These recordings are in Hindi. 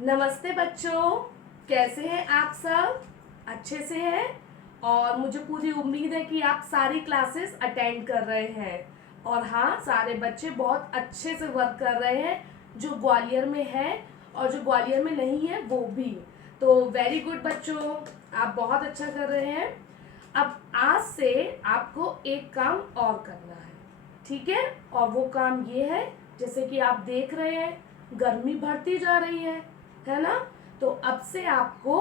नमस्ते बच्चों, कैसे हैं आप सब? अच्छे से हैं। और मुझे पूरी उम्मीद है कि आप सारी क्लासेस अटेंड कर रहे हैं। और हाँ, सारे बच्चे बहुत अच्छे से वर्क कर रहे हैं, जो ग्वालियर में है और जो ग्वालियर में नहीं है वो भी। तो वेरी गुड बच्चों, आप बहुत अच्छा कर रहे हैं। अब आज से आपको एक काम और करना है, ठीक है? और वो काम ये है, जैसे कि आप देख रहे हैं गर्मी बढ़ती जा रही है ना? तो अब से आपको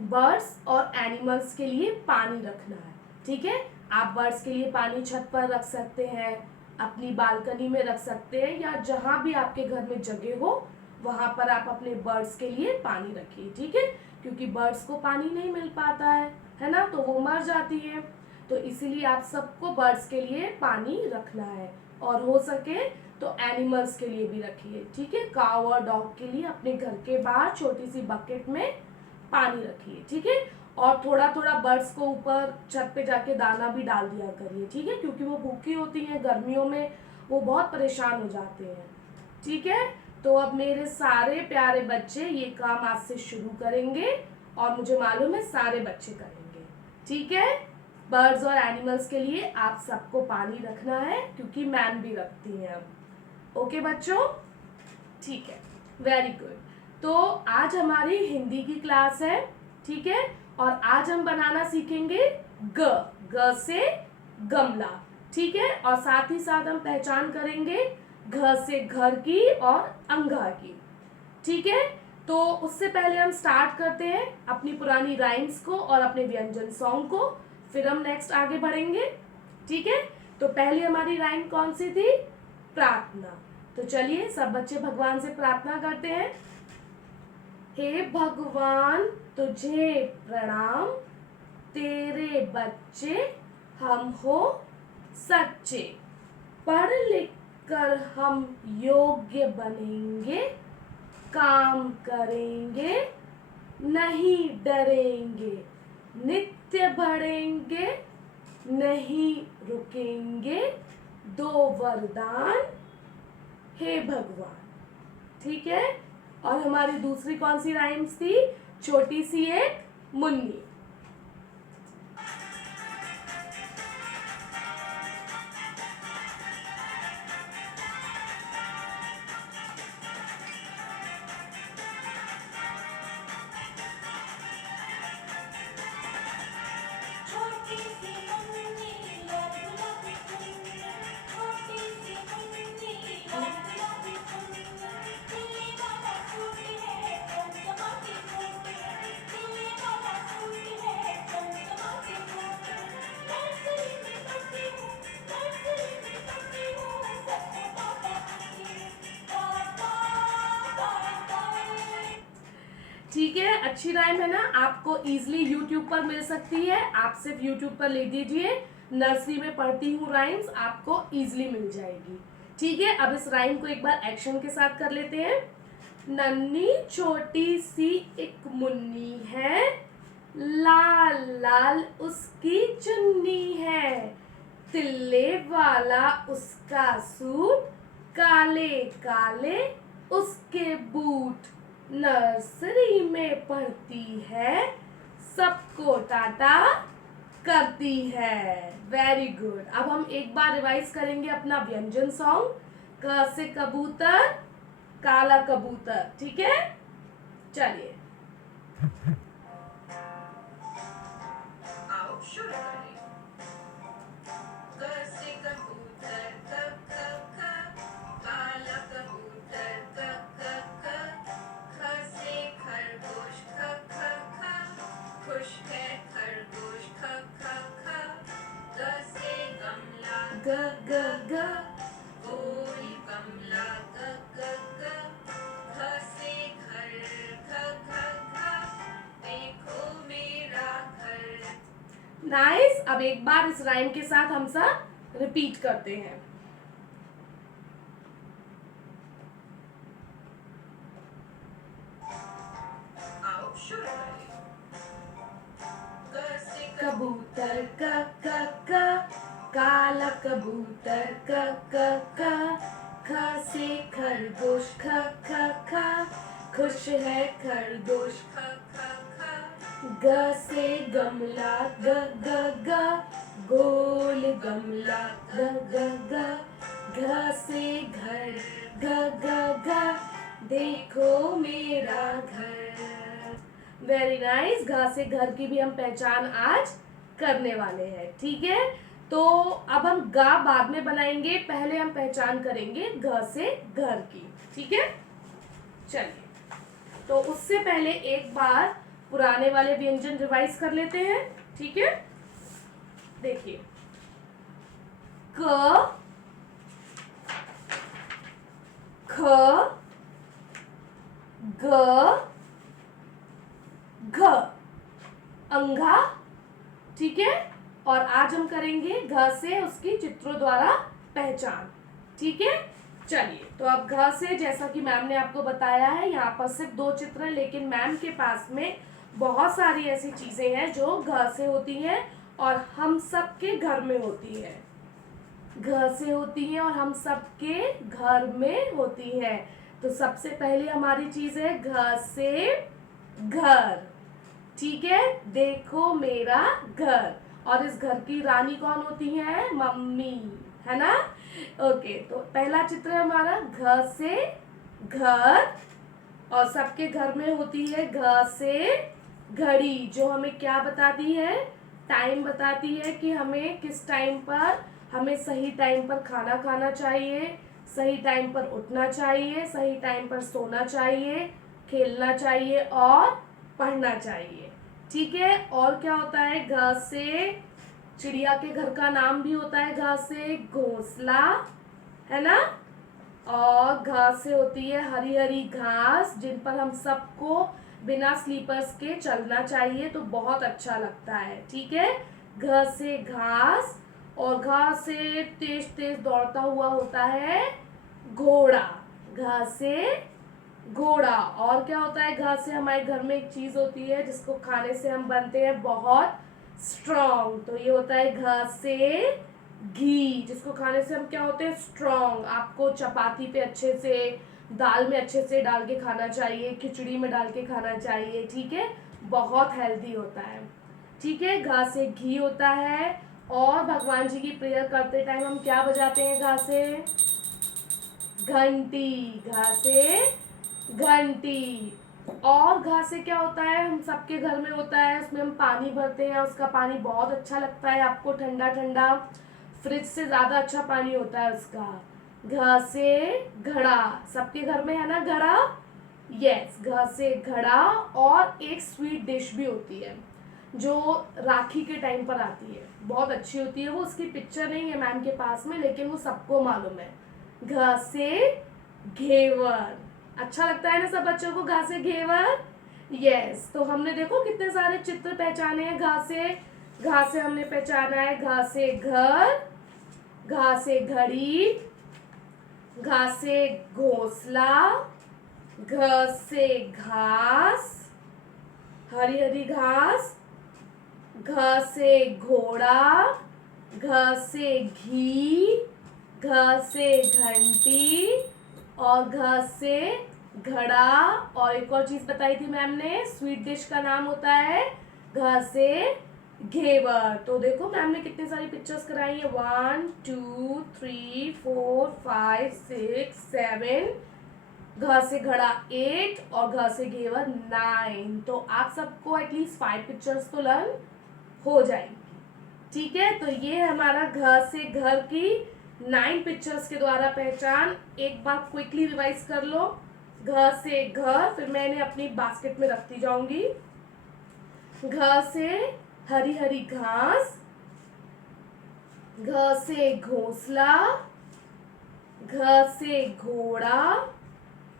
बर्ड्स और एनिमल्स के लिए पानी रखना है, ठीक है? आप बर्ड्स के लिए पानी छत पर रख सकते हैं, अपनी बालकनी में रख सकते हैं, या जहाँ भी आपके घर में जगह हो वहाँ पर आप अपने बर्ड्स के लिए पानी रखिए, ठीक है? क्योंकि बर्ड्स को पानी नहीं मिल पाता है ना? तो वो मर जाती है। तो इसीलिए आप सबको बर्ड्स के लिए पानी रखना है, और हो सके तो एनिमल्स के लिए भी रखिए, ठीक है? काऊ और डॉग के लिए अपने घर के बाहर छोटी सी बकेट में पानी रखिए, ठीक है? और थोड़ा थोड़ा बर्ड्स को ऊपर छत पे जाके दाना भी डाल दिया करिए, ठीक है? क्योंकि वो भूखी होती हैं गर्मियों में, वो बहुत परेशान हो जाते हैं, ठीक है? तो अब मेरे सारे प्यारे बच्चे ये काम आज से शुरू करेंगे, और मुझे मालूम है सारे बच्चे करेंगे, ठीक है? बर्ड्स और एनिमल्स के लिए आप सबको पानी रखना है, क्योंकि मैम भी रखती हैं अब। ओके बच्चों, ठीक है, वेरी गुड। तो आज हमारी हिंदी की क्लास है, ठीक है? और आज हम बनाना सीखेंगे ग ग से गमला, ठीक है? और साथ ही साथ हम पहचान करेंगे घ से घर की और अंगा की, ठीक है? तो उससे पहले हम स्टार्ट करते हैं अपनी पुरानी राइम्स को और अपने व्यंजन सॉन्ग को, फिर हम नेक्स्ट आगे बढ़ेंगे, ठीक है? तो पहली हमारी राइम कौन सी थी? प्रार्थना। तो चलिए सब बच्चे भगवान से प्रार्थना करते हैं। हे भगवान, तुझे प्रणाम, तेरे बच्चे हम हो सच्चे, पढ़ लिख कर हम योग्य बनेंगे, काम करेंगे नहीं डरेंगे, नित्य बढ़ेंगे नहीं रुकेंगे, दो वरदान हे भगवान, ठीक है? और हमारी दूसरी कौन सी राइम्स थी? छोटी सी एक मुन्नी। ठीक है, अच्छी राइम है ना? आपको इजीली यूट्यूब पर मिल सकती है, आप सिर्फ यूट्यूब पर ले दीजिए नर्सरी में पढ़ती हूँ राइम्स, आपको इजीली मिल जाएगी, ठीक है? अब इस राइम को एक बार एक्शन के साथ कर लेते हैं। नन्ही छोटी सी एक मुन्नी है, लाल लाल उसकी चुन्नी है, तिल्ले वाला उसका सूट, काले काले उसके बूट, नर्सरी में पढ़ती है, सबको टाटा करती है। Very good. अब हम एक बार रिवाइज करेंगे अपना व्यंजन सॉन्ग। क से कबूतर, काला कबूतर, ठीक है? चलिए आओ शुरू करें। क से कबूतर क क ख, काला कबूतर क क ख, ख से खरगोश ख ख ख, खुश है खरगोश ख ख ख, ग से गमला ग ग ग, गोल गमला ग ग ग, घ से घर घ घ घ, देखो मेरा घर। नाइस। अब एक बार इस राइम के साथ हम सब रिपीट करते हैं। आओ शुरू करें। क से कबूतर क क क, काला कबूतर क क क, ख से खरगोश ख ख ख, खुश है खरगोश, ग से गमला, ग ग ग, गोल गमला, ग ग ग, घ से घर, ग ग ग, देखो मेरा घर। Very nice. घ से घर की भी हम पहचान आज करने वाले हैं, ठीक है। तो अब हम गा बाद में बनाएंगे, पहले हम पहचान करेंगे घ से घर की, ठीक है। चलिए, तो उससे पहले एक बार पुराने वाले व्यंजन रिवाइज कर लेते हैं, ठीक है। देखिए, क, ख, ग, घ, अंघा, ठीक है। और आज हम करेंगे घ से उसकी चित्रों द्वारा पहचान, ठीक है। चलिए, तो अब घ से, जैसा कि मैम ने आपको बताया है, यहाँ पर सिर्फ 2 चित्र हैं, लेकिन मैम के पास में बहुत सारी ऐसी चीजें हैं जो घ से होती हैं और हम सबके घर में होती है। घ से होती है और हम सबके घर में होती है। तो सबसे पहले हमारी चीज है घ से घर, ठीक है। देखो मेरा घर, और इस घर की रानी कौन होती है? मम्मी, है ना। ओके, तो पहला चित्र है हमारा घ से घर, और सबके घर में होती है घ से घड़ी, जो हमें क्या बताती है? टाइम बताती है कि हमें किस टाइम पर, हमें सही टाइम पर खाना खाना चाहिए, सही टाइम पर उठना चाहिए, सही टाइम पर सोना चाहिए, खेलना चाहिए और पढ़ना चाहिए, ठीक है। और क्या होता है? घ से चिड़िया के घर का नाम भी होता है घ से घोंसला, है ना। और घ से होती है हरी हरी घास, जिन पर हम सबको बिना स्लीपर्स के चलना चाहिए, तो बहुत अच्छा लगता है, ठीक है। घ से घास, और घ से तेज तेज दौड़ता हुआ होता है घोड़ा, घ से घोड़ा। और क्या होता है? घ से हमारे घर में एक चीज होती है जिसको खाने से हम बनते हैं बहुत स्ट्रॉन्ग, तो ये होता है घ से घी, जिसको खाने से हम क्या होते हैं? स्ट्रॉन्ग। आपको चपाती पे अच्छे से, दाल में अच्छे से डाल के खाना चाहिए, खिचड़ी में डाल के खाना चाहिए, ठीक है। बहुत हेल्दी होता है, ठीक है। घ से घी होता है। और भगवान जी की प्रेयर करते टाइम हम क्या बजाते हैं घ से? घंटी, घ से घंटी। और घ से क्या होता है? हम सबके घर में होता है, उसमें हम पानी भरते हैं, उसका पानी बहुत अच्छा लगता है आपको, ठंडा ठंडा, फ्रिज से ज्यादा अच्छा पानी होता है उसका। घ से घड़ा, सबके घर में है ना घड़ा, यस। घ से घड़ा। और एक स्वीट डिश भी होती है जो राखी के टाइम पर आती है, बहुत अच्छी होती है वो, उसकी पिक्चर नहीं है मैम के पास में, लेकिन वो सबको मालूम है। घ से घेवर, अच्छा लगता है ना सब बच्चों को घ से घेवर, यस। तो हमने देखो कितने सारे चित्र पहचाने हैं घ से। घ से हमने पहचाना है घ से घर, घ से घड़ी, घ से घोंसला, घ से घास, हरी हरी घास, घ से घोड़ा, घ से घी, घ से घंटी, और घ से घड़ा। और एक और चीज बताई थी मैम ने, स्वीट डिश का नाम होता है घ से घेवर। तो देखो मैम ने कितनी सारी पिक्चर्स कराई है, 1 2 3 4 5 6 7, घ से घड़ा 8, और घ से घेवर 9। तो आप सबको एटलीस्ट 5 पिक्चर्स तो लर्न हो जाएगी, ठीक है। तो ये हमारा घ से घर की 9 पिक्चर्स के द्वारा पहचान। एक बार क्विकली रिवाइज कर लो। घ से घर, फिर मैं इन्हें अपनी बास्केट में रखती जाऊंगी। घ से हरी हरी घास, घ से घोंसला, घ से घोड़ा,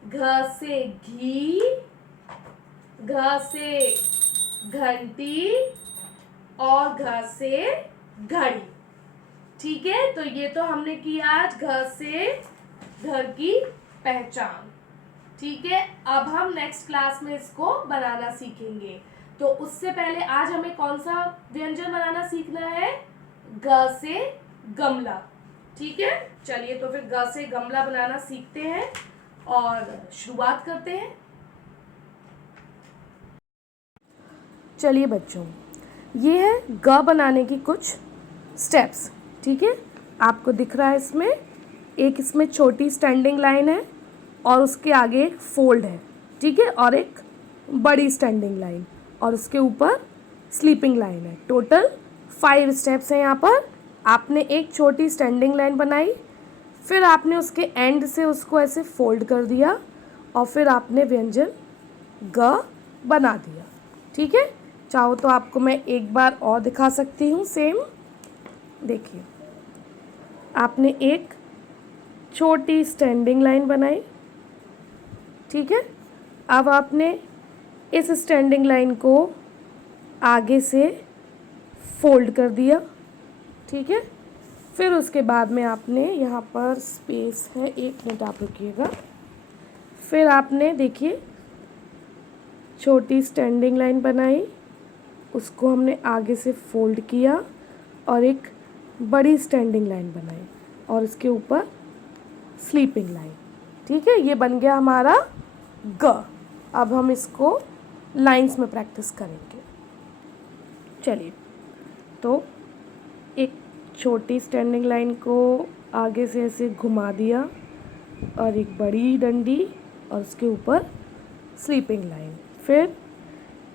घ से घी, घ से घंटी, और घ से घड़ी, ठीक है। तो ये तो हमने किया आज घ से घर की पहचान, ठीक है। अब हम नेक्स्ट क्लास में इसको बनाना सीखेंगे। तो उससे पहले आज हमें कौन सा व्यंजन बनाना सीखना है? घ से गमला, ठीक है। चलिए, तो फिर घ से गमला बनाना सीखते हैं और शुरुआत करते हैं। चलिए बच्चों, ये है ग बनाने की कुछ स्टेप्स। ठीक है, आपको दिख रहा है इसमें एक इसमें छोटी स्टैंडिंग लाइन है और उसके आगे एक फोल्ड है। ठीक है, और एक बड़ी स्टैंडिंग लाइन और उसके ऊपर स्लीपिंग लाइन है। टोटल 5 स्टेप्स हैं यहाँ पर। आपने एक छोटी स्टैंडिंग लाइन बनाई, फिर आपने उसके एंड से उसको ऐसे फोल्ड कर दिया और फिर आपने व्यंजन ग बना दिया। ठीक है, चाहो तो आपको मैं एक बार और दिखा सकती हूँ सेम। देखिए, आपने एक छोटी स्टैंडिंग लाइन बनाई। ठीक है, अब आपने इस स्टैंडिंग लाइन को आगे से फोल्ड कर दिया। ठीक है, फिर उसके बाद में आपने यहाँ पर स्पेस है, 1 मिनट आप रुकिएगा। फिर आपने देखिए छोटी स्टैंडिंग लाइन बनाई, उसको हमने आगे से फोल्ड किया और एक बड़ी स्टैंडिंग लाइन बनाई और इसके ऊपर स्लीपिंग लाइन। ठीक है, ये बन गया हमारा ग। अब हम इसको लाइंस में प्रैक्टिस करेंगे। चलिए, तो एक छोटी स्टैंडिंग लाइन को आगे से ऐसे घुमा दिया और एक बड़ी डंडी और उसके ऊपर स्लीपिंग लाइन। फिर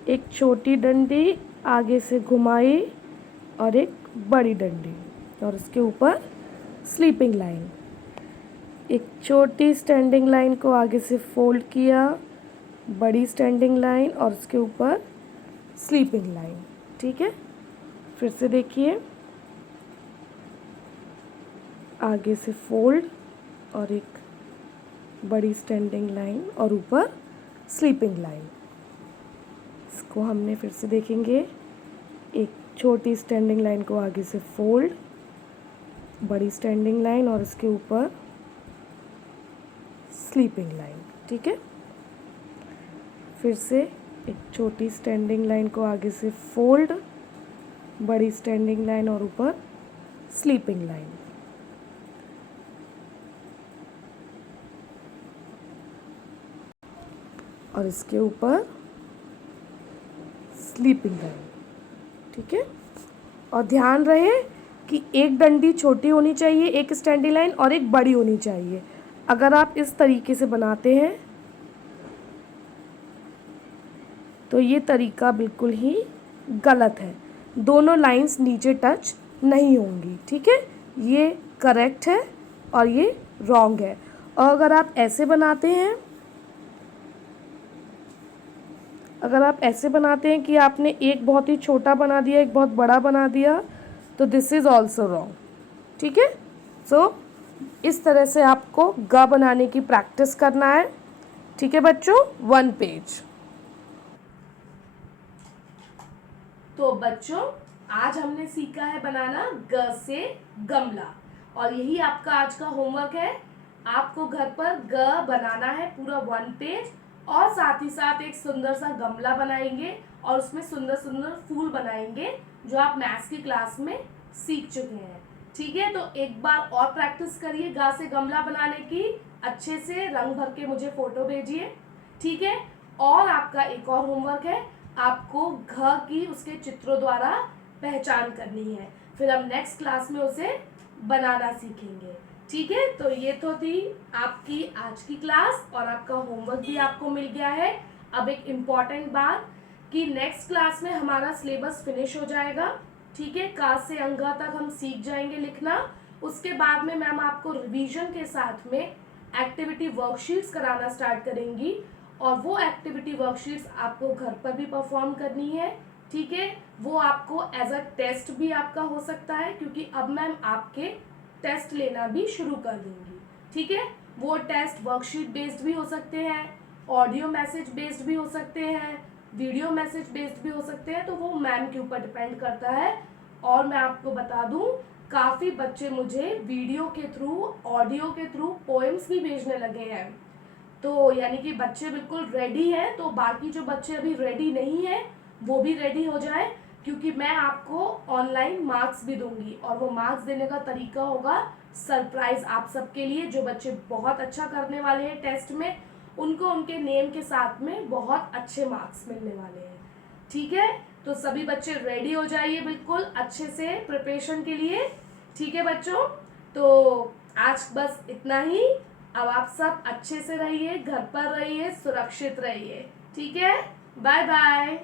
एक छोटी डंडी आगे से घुमाई और एक बड़ी डंडी और उसके ऊपर स्लीपिंग लाइन। एक छोटी स्टैंडिंग लाइन को आगे से फोल्ड किया, बड़ी स्टैंडिंग लाइन और उसके ऊपर स्लीपिंग लाइन। ठीक है, फिर से देखिए, आगे से फोल्ड और एक बड़ी स्टैंडिंग लाइन और ऊपर स्लीपिंग लाइन। इसको हमने फिर से देखेंगे, एक छोटी स्टैंडिंग लाइन को आगे से फोल्ड, बड़ी स्टैंडिंग लाइन और इसके ऊपर स्लीपिंग लाइन। ठीक है, फिर से एक छोटी स्टैंडिंग लाइन को आगे से फोल्ड, बड़ी स्टैंडिंग लाइन और ऊपर स्लीपिंग लाइन। और इसके ऊपर स्लीपिंग लाइन। ठीक है, और ध्यान रहे कि एक डंडी छोटी होनी चाहिए, एक स्टैंडिंग लाइन और एक बड़ी होनी चाहिए। अगर आप इस तरीके से बनाते हैं तो ये तरीका बिल्कुल ही गलत है। दोनों लाइंस नीचे टच नहीं होंगी। ठीक है, ये करेक्ट है और ये रॉन्ग है। और अगर आप ऐसे बनाते हैं, कि आपने एक बहुत ही छोटा बना दिया, एक बहुत बड़ा बना दिया, तो दिस इज़ ऑल्सो रॉन्ग। ठीक है, सो इस तरह से आपको ग बनाने की प्रैक्टिस करना है। ठीक है बच्चों, 1 पेज। तो बच्चों, आज हमने सीखा है बनाना ग से गमला और यही आपका आज का होमवर्क है। आपको घर पर ग बनाना है पूरा 1 पेज और साथ ही साथ एक सुंदर सा गमला बनाएंगे और उसमें सुंदर सुंदर फूल बनाएंगे जो आप मैथ्स की क्लास में सीख चुके हैं। ठीक है, तो एक बार और प्रैक्टिस करिए ग से गमला बनाने की, अच्छे से रंग भर के मुझे फोटो भेजिए। ठीक है, और आपका एक और होमवर्क है, आपको घ की उसके चित्रों द्वारा पहचान करनी है। फिर हम नेक्स्ट क्लास में उसे बनाना सीखेंगे। ठीक है, तो ये तो थी आपकी आज की क्लास और आपका होमवर्क भी आपको मिल गया है। अब एक इम्पॉर्टेंट बात कि नेक्स्ट क्लास में हमारा सिलेबस फिनिश हो जाएगा। ठीक है, का से अंगा तक हम सीख जाएंगे लिखना। उसके बाद में मैम आपको रिवीजन के साथ में एक्टिविटी वर्कशीट्स कराना स्टार्ट करेंगी और वो एक्टिविटी वर्कशीट्स आपको घर पर भी परफॉर्म करनी है। ठीक है, वो आपको एज अ टेस्ट भी आपका हो सकता है क्योंकि अब मैम आपके टेस्ट लेना भी शुरू कर देंगी। ठीक है, वो टेस्ट वर्कशीट बेस्ड भी हो सकते हैं, ऑडियो मैसेज बेस्ड भी हो सकते हैं, वीडियो मैसेज बेस्ड भी हो सकते हैं, तो वो मैम के ऊपर डिपेंड करता है। और मैं आपको बता दूं, काफ़ी बच्चे मुझे वीडियो के थ्रू, ऑडियो के थ्रू पोएम्स भी भेजने लगे हैं। तो यानी कि बच्चे बिल्कुल रेडी हैं। तो बाकी जो बच्चे अभी रेडी नहीं हैं वो भी रेडी हो जाए क्योंकि मैं आपको ऑनलाइन मार्क्स भी दूंगी और वो मार्क्स देने का तरीका होगा सरप्राइज आप सबके लिए। जो बच्चे बहुत अच्छा करने वाले हैं टेस्ट में, उनको उनके नेम के साथ में बहुत अच्छे मार्क्स मिलने वाले हैं। ठीक है, तो सभी बच्चे रेडी हो जाइए बिल्कुल अच्छे से प्रिपरेशन के लिए। ठीक है बच्चों, तो आज बस इतना ही। अब आप सब अच्छे से रहिए, घर पर रहिए, सुरक्षित रहिए। ठीक है, बाय बाय।